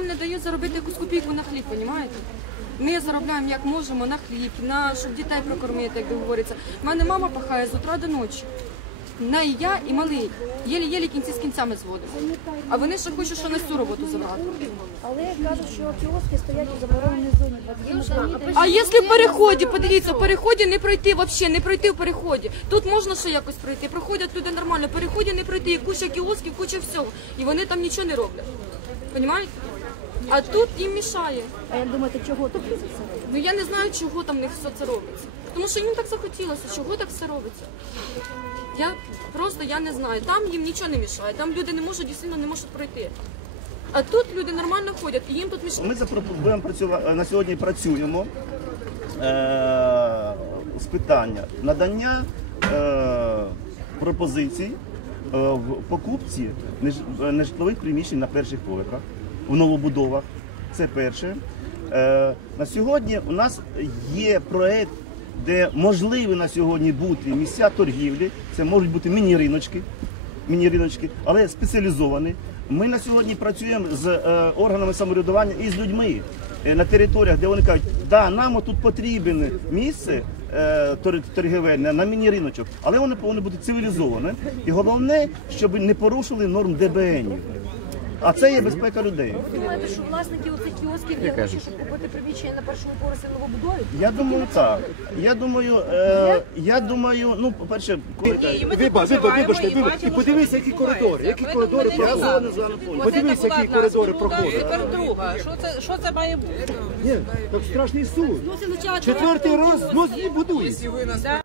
нам не дають заробити якусь копійку на хліб, розумієте? Ми заробляємо як можемо на хліб, на щоб дітей прокормити, як говориться. У мене мама пахає з утра до ночі. В неї я і малий. Єлі-єлі кінці з кінцями зводимо. А вони ще хочуть, що на цю роботу забрати. Але кажуть, що кіоски стоять у забороненій зоні. А якщо в переході, подивіться, в переході не пройти взагалі, не пройти в переході. Тут можна ще якось пройти. Проходять люди нормально, в переході не пройти, куча кіосків, куча всього. І вони там нічого не роблять. Понімаєте? А тут їм мішає. А як думаєте, чого тут це? Ну я не знаю, чого там в них все це робиться. Тому що їм так захотілося, чого так все робиться. Я просто я не знаю. Там їм нічого не мішає. Там люди не можуть дійсно не можуть пройти. А тут люди нормально ходять, і їм тут мішає. Ми запропо- будемо працювати на сьогодні. Працюємо е, з питання надання е, пропозицій е, в покупці нежитлових приміщень на перших поверхах в новобудовах. Це перше. Е, на сьогодні у нас є проект, де можливі на сьогодні бути місця торгівлі. Це можуть бути міні-риночки міні-риночки, але спеціалізовані. Ми на сьогодні працюємо з е, органами самоврядування і з людьми е, на територіях, де вони кажуть, да, нам тут потрібне місце торгівельне на міні-риночок, але вони повинні бути цивілізовані. І головне, щоб не порушили норм ДБН. А це є безпека людей. Ви думаєте, що власники оцих кіосків є гроші, щоб купити приміщення на першому поверсі новобудові? Я думаю, так. Я думаю, е, я думаю, ну, по-перше, коли Виба, виба, вибачте, вибачте. І подивися, які коридори, які коридори проходять. згоден з вами. Подивися, які коридори проходять. Тепер друга. Що це, що це має бути? Ні, так страшний суд. Четвертий раз не будують.